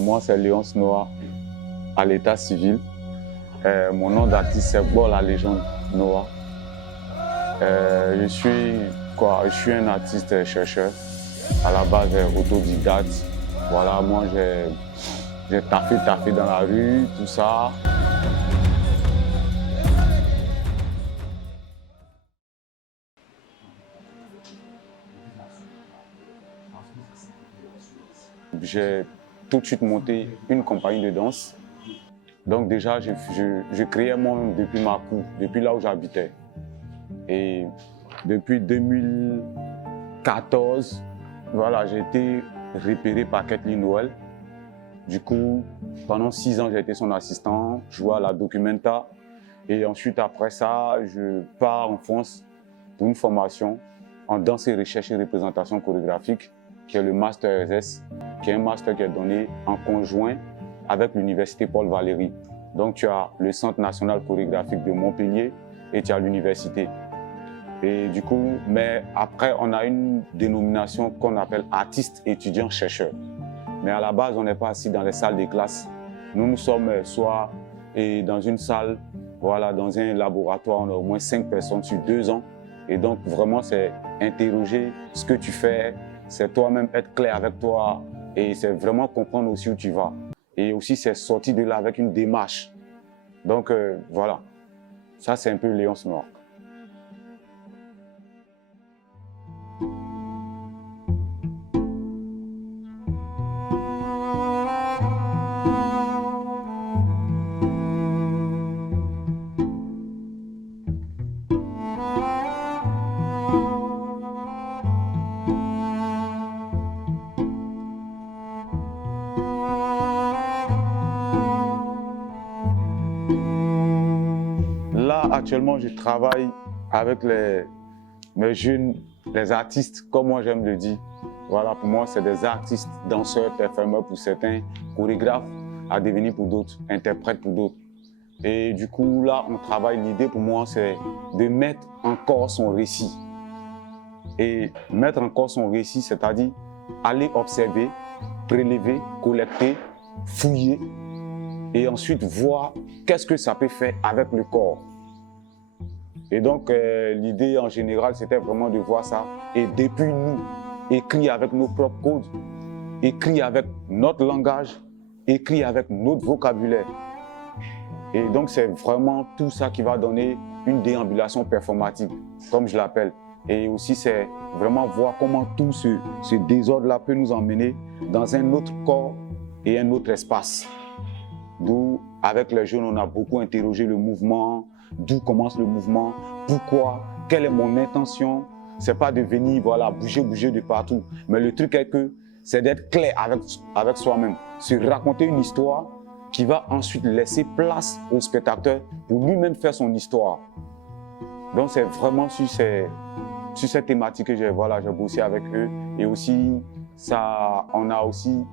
Moi, c'est Léonce Noah, à l'état civil. Mon nom d'artiste, c'est Bon la légende Noah. Je suis un artiste chercheur, à la base autodidacte. Voilà, moi, j'ai taffé dans la rue, tout ça. J'ai tout de suite monté une compagnie de danse. Donc déjà, je créais moi-même depuis ma cour, depuis là où j'habitais. Et depuis 2014, voilà, j'ai été repéré par Kathleen Noël. Du coup, pendant 6 ans, j'ai été son assistant, joué à la Documenta. Et ensuite, après ça, je pars en France pour une formation en danse et recherche et représentation chorégraphique, qui est le Master SS, qui est un master qui est donné en conjoint avec l'Université Paul Valéry. Donc, tu as le Centre national chorégraphique de Montpellier et tu as l'université. Et du coup, mais après, on a une dénomination qu'on appelle artiste, étudiant, chercheur. Mais à la base, on n'est pas assis dans les salles des classes. Nous sommes soit dans une salle, voilà, dans un laboratoire, on a au moins 5 personnes sur 2 ans. Et donc, vraiment, c'est interroger ce que tu fais, c'est toi-même être clair avec toi et c'est vraiment comprendre aussi où tu vas. Et aussi, c'est sortir de là avec une démarche. Donc, voilà. Ça, c'est un peu Léonce Noah. Là, actuellement, je travaille avec mes jeunes, les artistes, comme moi j'aime le dire. Voilà, pour moi, c'est des artistes, danseurs, performeurs pour certains, chorégraphes à devenir pour d'autres, interprètes pour d'autres. Et du coup, là, on travaille. L'idée pour moi, c'est de mettre encore son récit. Et mettre encore son récit, c'est-à-dire aller observer, prélever, collecter, fouiller et ensuite voir qu'est-ce que ça peut faire avec le corps. Et donc, l'idée en général, c'était vraiment de voir ça. Et depuis nous, écrire avec nos propres codes, écrire avec notre langage, écrire avec notre vocabulaire. Et donc, c'est vraiment tout ça qui va donner une déambulation performative, comme je l'appelle. Et aussi, c'est vraiment voir comment tout ce désordre-là peut nous emmener dans un autre corps et un autre espace. D'où, avec les jeunes, on a beaucoup interrogé le mouvement, d'où commence le mouvement, pourquoi, quelle est mon intention. C'est pas de venir, voilà, bouger de partout. Mais le truc est que c'est d'être clair avec soi-même, se raconter une histoire qui va ensuite laisser place au spectateur pour lui-même faire son histoire. Donc c'est vraiment sur cette thématique que j'ai bossé avec eux. Et aussi, on a aussi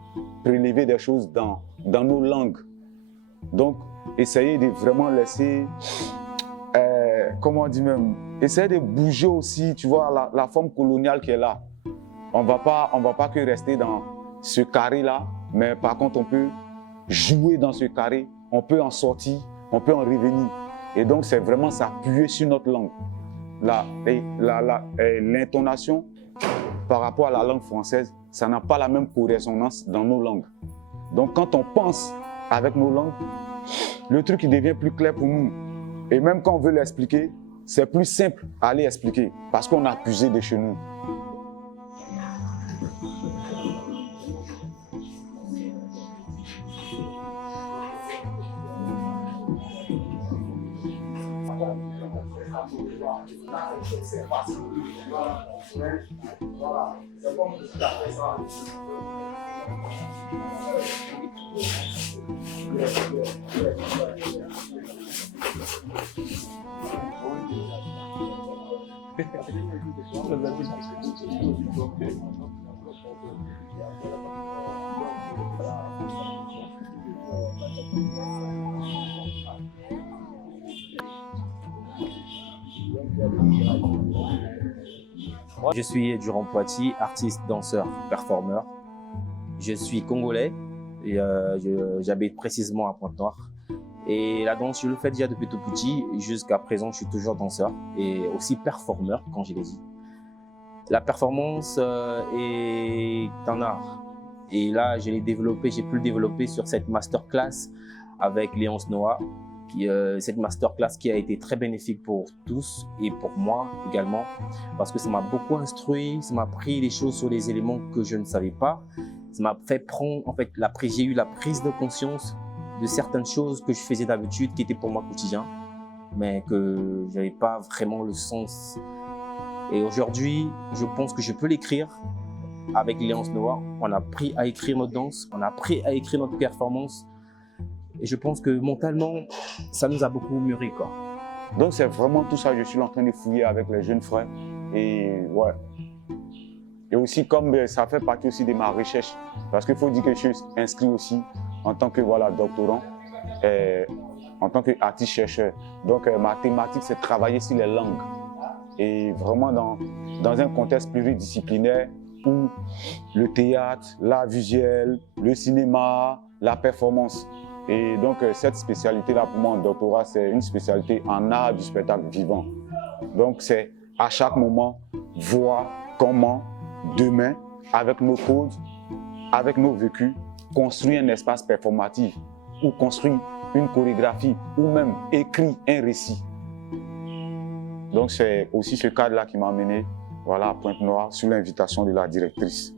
prélevé des choses dans nos langues. Donc, essayer de vraiment laisser, comment on dit même, essayer de bouger aussi, tu vois, la forme coloniale qui est là. On va pas que rester dans ce carré-là, mais par contre, on peut jouer dans ce carré, on peut en sortir, on peut en revenir. Et donc, c'est vraiment s'appuyer sur notre langue. L'intonation par rapport à la langue française, ça n'a pas la même correspondance dans nos langues. Donc, quand on pense avec nos langues, le truc il devient plus clair pour nous. Et même quand on veut l'expliquer, c'est plus simple à aller expliquer parce qu'on a puisé de chez nous. Je suis Durand Poitiers, artiste, danseur, performeur. Je suis congolais, Et j'habite précisément à Pointe-Noire. Et la danse, je le fais déjà depuis tout petit. Jusqu'à présent, je suis toujours danseur et aussi performeur, quand je l'ai dit. La performance est un art. Et là, j'ai pu le développer sur cette masterclass avec Léonce Noah. Cette masterclass qui a été très bénéfique pour tous et pour moi également, parce que ça m'a beaucoup instruit, ça m'a appris des choses sur les éléments que je ne savais pas. Ça m'a fait prendre, en fait, j'ai eu la prise de conscience de certaines choses que je faisais d'habitude, qui étaient pour moi quotidien, mais que je n'avais pas vraiment le sens. Et aujourd'hui, je pense que je peux l'écrire avec Léonce Noah. On a appris à écrire notre danse, on a appris à écrire notre performance. Et je pense que mentalement, ça nous a beaucoup mûri, quoi. Donc c'est vraiment tout ça, je suis en train de fouiller avec les jeunes frères. Et ouais. Et aussi comme ça fait partie aussi de ma recherche, parce qu'il faut dire que je suis inscrit aussi en tant que doctorant, en tant qu'artiste chercheur. Donc ma thématique c'est de travailler sur les langues. Et vraiment dans un contexte pluridisciplinaire où le théâtre, l'art visuel, le cinéma, la performance. Et donc cette spécialité-là pour moi en doctorat, c'est une spécialité en art du spectacle vivant. Donc c'est à chaque moment voir comment demain, avec nos codes, avec nos vécus, construire un espace performatif ou construire une chorégraphie ou même écrire un récit. Donc c'est aussi ce cadre-là qui m'a amené à Pointe-Noire sous l'invitation de la directrice.